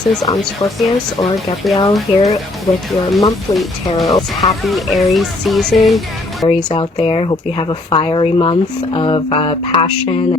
This is Omscorpius or Gabrielle here with your monthly tarot. It's happy Aries season. Aries out there, hope you have a fiery month of passion.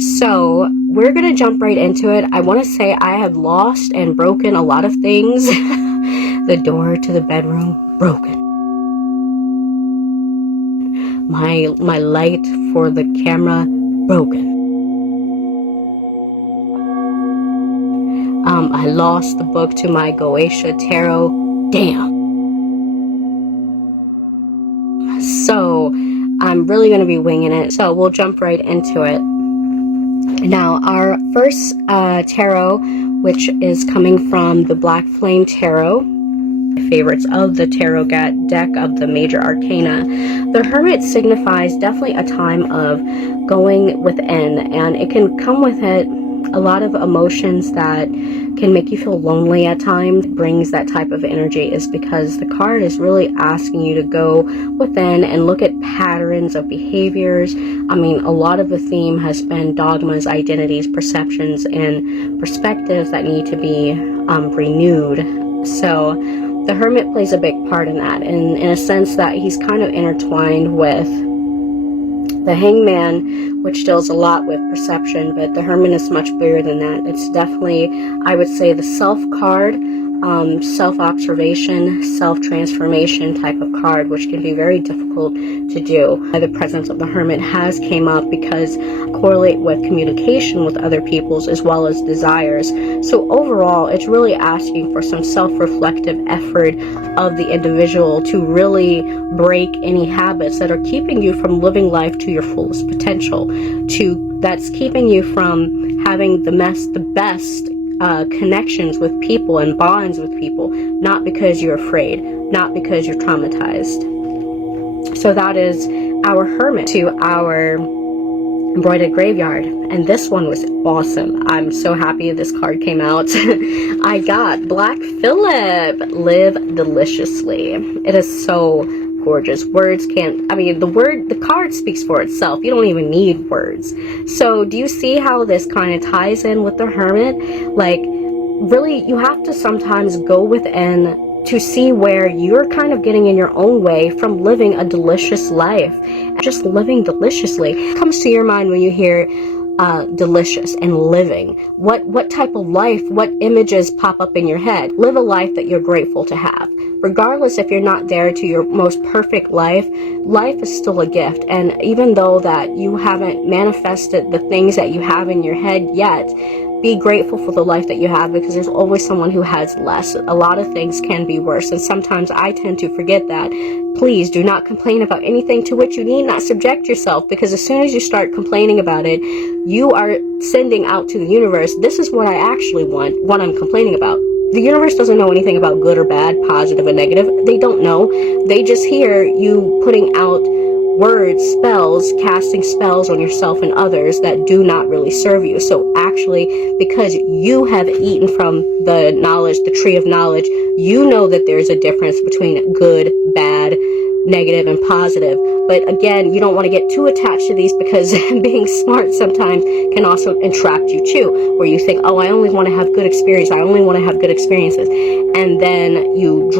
So we're gonna jump right into it. I want to say I have lost and broken a lot of things. The door to the bedroom broken. My light for the camera broken. I lost the book to my GOETIA tarot. Damn. So I'm really going to be winging it. So we'll jump right into it. Now our first tarot, which is coming from the Black Flame Tarot, favorites of the tarot deck of the major arcana. The Hermit signifies definitely a time of going within, and it can come with it a lot of emotions that can make you feel lonely at times. Brings that type of energy is because the card is really asking you to go within and look at patterns of behaviors. I mean, a lot of the theme has been dogmas, identities, perceptions, and perspectives that need to be renewed. So the Hermit plays a big part in that, and in a sense that he's kind of intertwined with the Hangman, which deals a lot with perception, but the Hermit is much bigger than that. It's definitely, I would say, the self card, self-observation, self-transformation type of card, which can be very difficult to do. The presence of the Hermit has came up because correlate with communication with other people's as well as desires. So overall, it's really asking for some self-reflective effort of the individual to really break any habits that are keeping you from living life to your fullest potential, that's keeping you from having the best connections with people and bonds with people, not because you're afraid, not because you're traumatized. So that is our Hermit to our embroidered graveyard, and this one was awesome. I'm so happy this card came out. I got Black Phillip, Live Deliciously. It is so gorgeous. Words can't, I mean, the card speaks for itself. You don't even need words. So do you see how this kind of ties in with the Hermit? Like, really, you have to sometimes go within to see where you're kind of getting in your own way from living a delicious life. Just living deliciously. What comes to your mind when you hear delicious and living? What type of life, what images pop up in your head? Live a life that you're grateful to have. Regardless if you're not there to your most perfect life, life is still a gift. And even though that you haven't manifested the things that you have in your head yet, be grateful for the life that you have, because there's always someone who has less. A lot of things can be worse, and sometimes I tend to forget that. Please do not complain about anything to which you need not subject yourself, because as soon as you start complaining about it, you are sending out to the universe, this is what I actually want, what I'm complaining about. The universe doesn't know anything about good or bad, positive or negative. They don't know. They just hear you putting out words, spells, casting spells on yourself and others that do not really serve you. So actually, because you have eaten from the knowledge, the tree of knowledge, you know that there's a difference between good, bad, negative, and positive. But again, you don't want to get too attached to these, because being smart sometimes can also entrap you too, where you think, oh, I only want to have good experience, I only want to have good experiences, and then you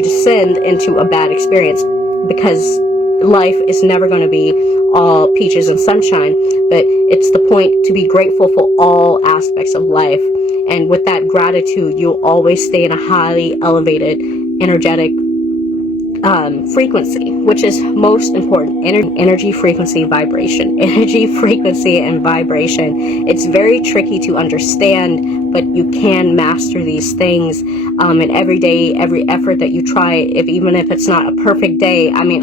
descend into a bad experience, because life is never going to be all peaches and sunshine, but it's the point to be grateful for all aspects of life. And with that gratitude, you'll always stay in a highly elevated energetic frequency, which is most important. Energy, frequency, vibration. Energy, frequency, and vibration. It's very tricky to understand, but you can master these things. And every day, every effort that you try, even if it's not a perfect day. I mean,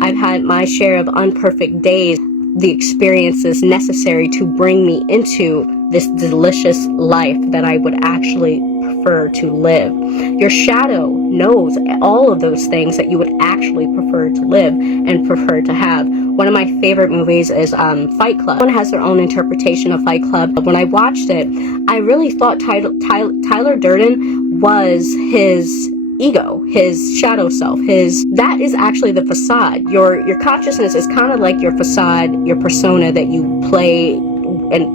I've had my share of unperfect days. The experiences necessary to bring me into this delicious life that I would actually prefer to live. Your shadow knows all of those things that you would actually prefer to live and prefer to have. One of my favorite movies is Fight Club. Everyone has their own interpretation of Fight Club. When I watched it, I really thought Tyler Durden was his ego, his shadow self, that is actually the facade. Your consciousness is kind of like your facade, your persona that you play and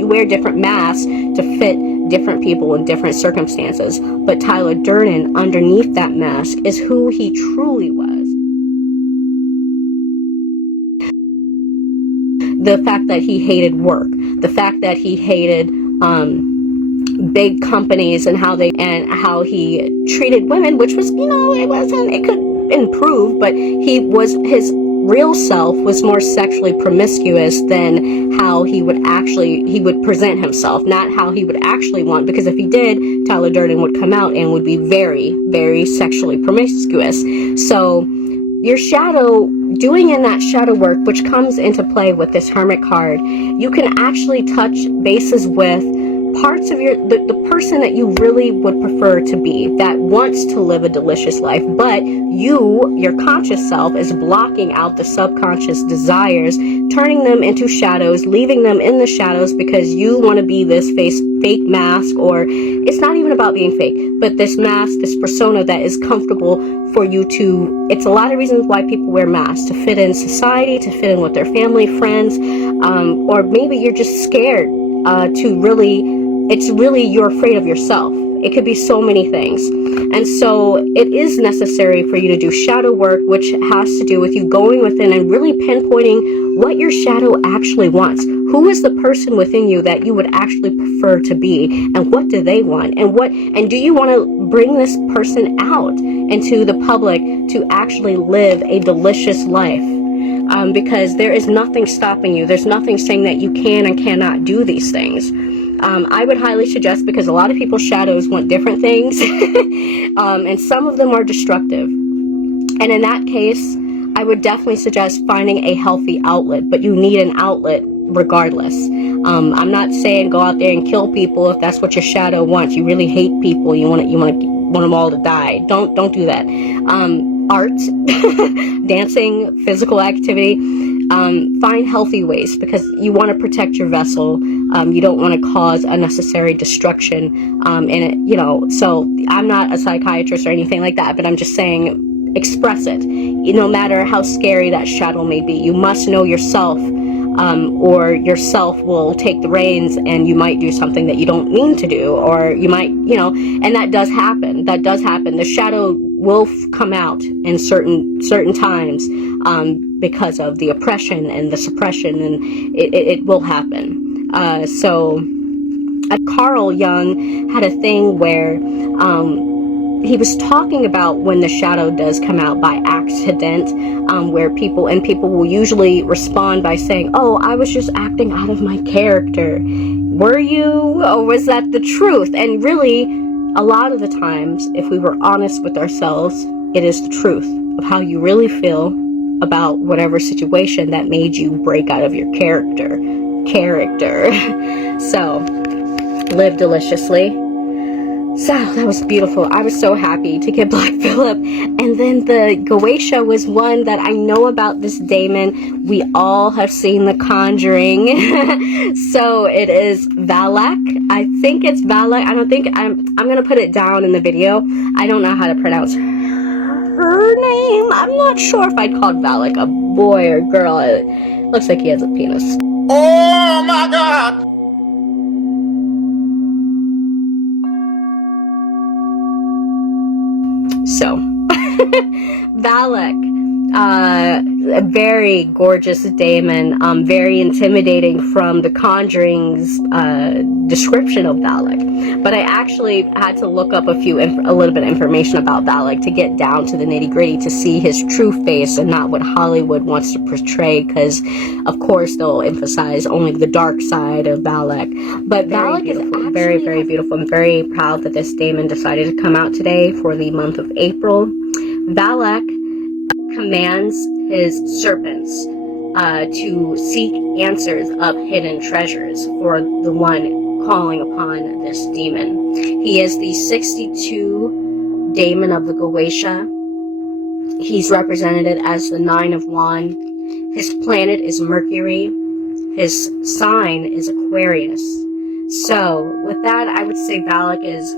you wear different masks to fit different people in different circumstances. But Tyler Durden, underneath that mask, is who he truly was. The fact that he hated work, the fact that he hated big companies and how he treated women, which was, it could improve, but his real self was more sexually promiscuous than how he would present himself, not how he would actually want, because if he did, Tyler Durden would come out and would be very, very sexually promiscuous. So your shadow, doing in that shadow work, which comes into play with this Hermit card, you can actually touch bases with parts of the person that you really would prefer to be, that wants to live a delicious life, but your conscious self is blocking out the subconscious desires, turning them into shadows, leaving them in the shadows because you want to be this fake mask, or it's not even about being fake, but this mask, this persona that is comfortable for you to, it's a lot of reasons why people wear masks, to fit in society, to fit in with their family, friends, or maybe you're just scared you're afraid of yourself. It could be so many things. And so it is necessary for you to do shadow work, which has to do with you going within and really pinpointing what your shadow actually wants. Who is the person within you that you would actually prefer to be, and what do they want, and do you want to bring this person out into the public to actually live a delicious life? Because there is nothing stopping you. There's nothing saying that you can and cannot do these things. I would highly suggest, because a lot of people's shadows want different things, and some of them are destructive. And in that case, I would definitely suggest finding a healthy outlet, but you need an outlet regardless. I'm not saying go out there and kill people if that's what your shadow wants. You really hate people. You want them all to die. Don't do that. Art, dancing, physical activity. Find healthy ways, because you want to protect your vessel. You don't want to cause unnecessary destruction. So I'm not a psychiatrist or anything like that, but I'm just saying, express it. No matter how scary that shadow may be, you must know yourself, or yourself will take the reins and you might do something that you don't mean to do, or you might, and that does happen. The shadow will come out in certain times, because of the oppression and the suppression, and it will happen. So Carl Jung had a thing where he was talking about when the shadow does come out by accident, where people will usually respond by saying, "Oh, I was just acting out of my character." Were you, or was that the truth? And really, a lot of the times, if we were honest with ourselves, it is the truth of how you really feel about whatever situation that made you break out of your character. So, live deliciously. So, that was beautiful. I was so happy to get Black Phillip. And then the Goetia was one that I know about this daemon. We all have seen The Conjuring. So, it is Valak. I think it's Valak. I'm going to put it down in the video. I don't know how to pronounce her name. I'm not sure if I'd call Valak a boy or girl. It looks like he has a penis. Oh my God! So, Valak, a very gorgeous daemon, very intimidating from The Conjuring's description of Valak. But I actually had to look up a little bit of information about Valak to get down to the nitty-gritty, to see his true face and not what Hollywood wants to portray, because of course they'll emphasize only the dark side of Valak. But Valak is actually very, very beautiful. I'm very proud that this daemon decided to come out today for the month of April. Valak commands his serpents to seek answers of hidden treasures for the one calling upon this demon. He is the 62 daemon of the Goetia. He's represented as the 9 of Wands. His planet is Mercury. His sign is Aquarius. So, with that, I would say Valak is,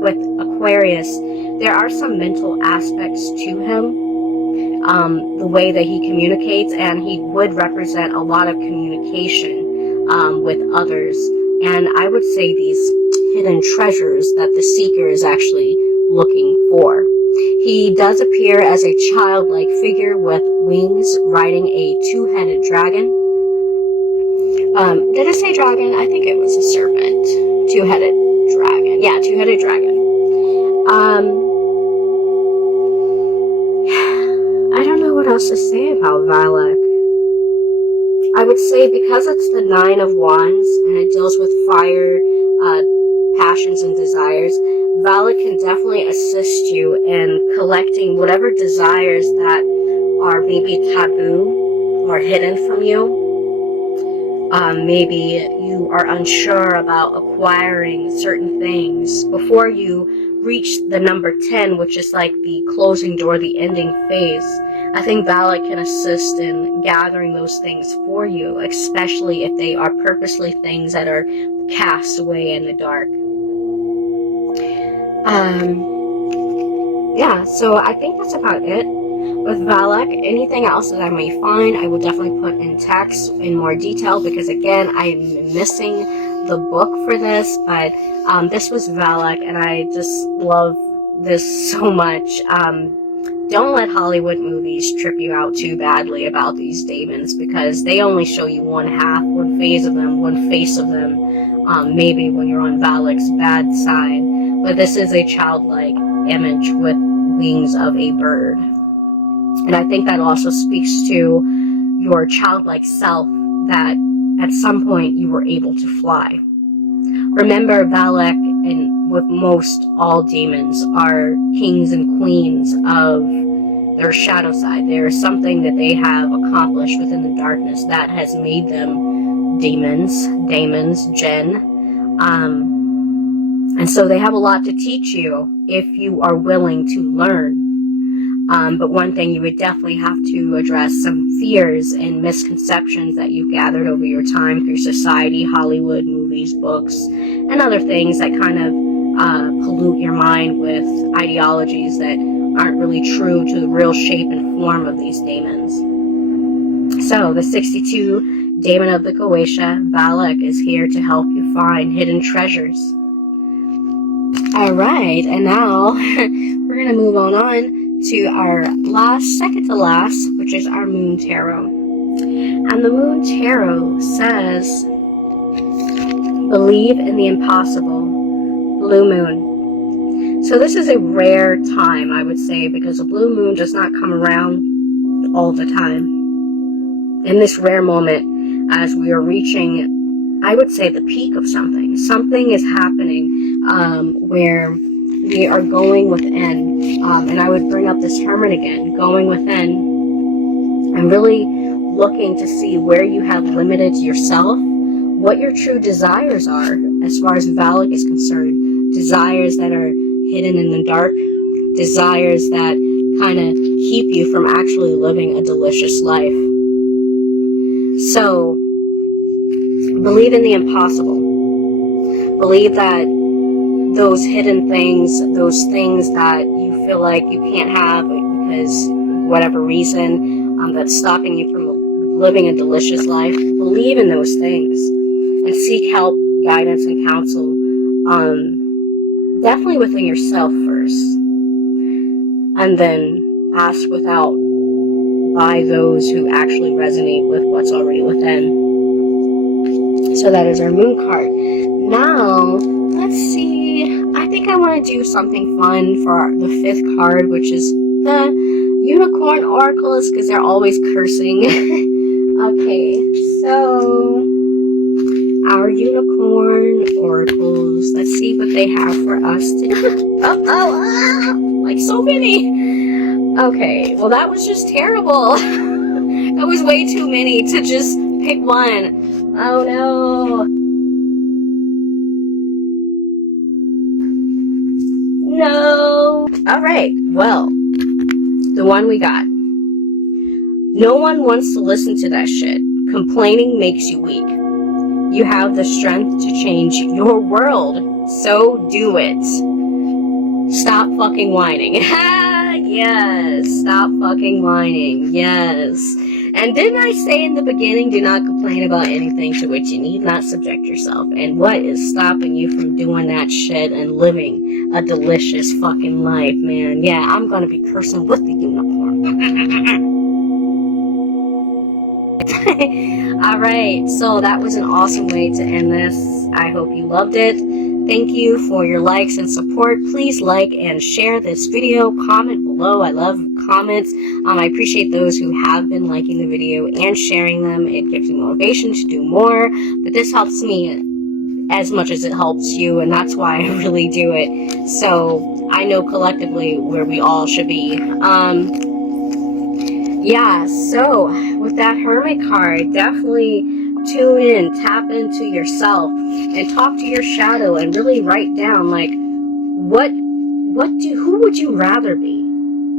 with Aquarius, there are some mental aspects to him. The way that he communicates, and he would represent a lot of communication with others. And I would say these hidden treasures that the seeker is actually looking for. He does appear as a childlike figure with wings riding a two-headed dragon. Did I say dragon? I think it was a serpent. Two-headed dragon. Yeah, two-headed dragon. I don't know what else to say about Valak. I would say because it's the Nine of Wands and it deals with fire, passions, and desires, Valak can definitely assist you in collecting whatever desires that are maybe taboo or hidden from you. Maybe you are unsure about acquiring certain things before you reach the number 10, which is like the closing door, the ending phase. I think Valak can assist in gathering those things for you, especially if they are purposely things that are cast away in the dark. Yeah, so I think that's about it with Valak. Anything else that I may find, I will definitely put in text in more detail, because again, I'm missing the book for this, but this was Valak, and I just love this so much. Don't let Hollywood movies trip you out too badly about these demons, because they only show you one half, one phase of them, one face of them, maybe when you're on Valak's bad side. But this is a childlike image with wings of a bird. And I think that also speaks to your childlike self, that at some point you were able to fly. Remember, Valak, and with most all demons, are kings and queens of their shadow side. There is something that they have accomplished within the darkness that has made them daemons, jinn. And so they have a lot to teach you if you are willing to learn. But one thing, you would definitely have to address some fears and misconceptions that you've gathered over your time through society, Hollywood, movies, books, and other things that kind of pollute your mind with ideologies that aren't really true to the real shape and form of these demons. So the 62 Daemon of the Goetia, Valak, is here to help you find hidden treasures. Alright, and now we're going to move on to our second to last, which is our Moon Tarot. And the Moon Tarot says, believe in the impossible, blue moon. So this is a rare time, I would say, because a blue moon does not come around all the time. In this rare moment, as we are reaching, I would say, the peak of something. Something is happening where we are going within. And I would bring up this Hermit again, going within and really looking to see where you have limited yourself, what your true desires are as far as Valak is concerned. Desires that are hidden in the dark, desires that kind of keep you from actually living a delicious life. So, believe in the impossible. Believe that those hidden things, those things that you feel like you can't have because whatever reason that's stopping you from living a delicious life, believe in those things and seek help, guidance, and counsel. Definitely within yourself first, and then ask by those who actually resonate with what's already within. So that is our Moon card. Now, let's see. I think I want to do something fun for the 5th card, which is the Unicorn Oracles, because they're always cursing. Okay, so our Unicorn Oracles. Let's see what they have for us today. Like so many. Okay, well that was just terrible. That was way too many to just pick one. Oh no. No. Alright, well, the one we got. No one wants to listen to that shit. Complaining makes you weak. You have the strength to change your world, so do it. Stop fucking whining. Yes, stop fucking whining. Yes. And didn't I say in the beginning, do not complain about anything to which you need not subject yourself? And what is stopping you from doing that shit and living a delicious fucking life, man? Yeah, I'm gonna be cursing with the unicorn. Alright, so that was an awesome way to end this. I hope you loved it. Thank you for your likes and support. Please like and share this video. Comment below. I love comments. I appreciate those who have been liking the video and sharing them. It gives me motivation to do more. But this helps me as much as it helps you, and that's why I really do it. So I know collectively where we all should be. Yeah, so with that Hermit card, definitely tune in, tap into yourself, and talk to your shadow, and really write down, like, who would you rather be?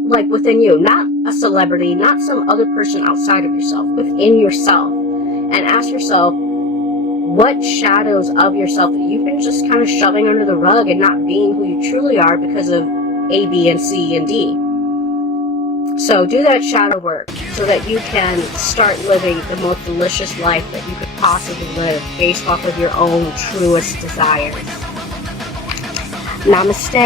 Like, within you, not a celebrity, not some other person outside of yourself, within yourself, and ask yourself, what shadows of yourself that you've been just kind of shoving under the rug and not being who you truly are because of A, B, and C, and D. So do that shadow work so that you can start living the most delicious life that you could possibly live based off of your own truest desires. Namaste.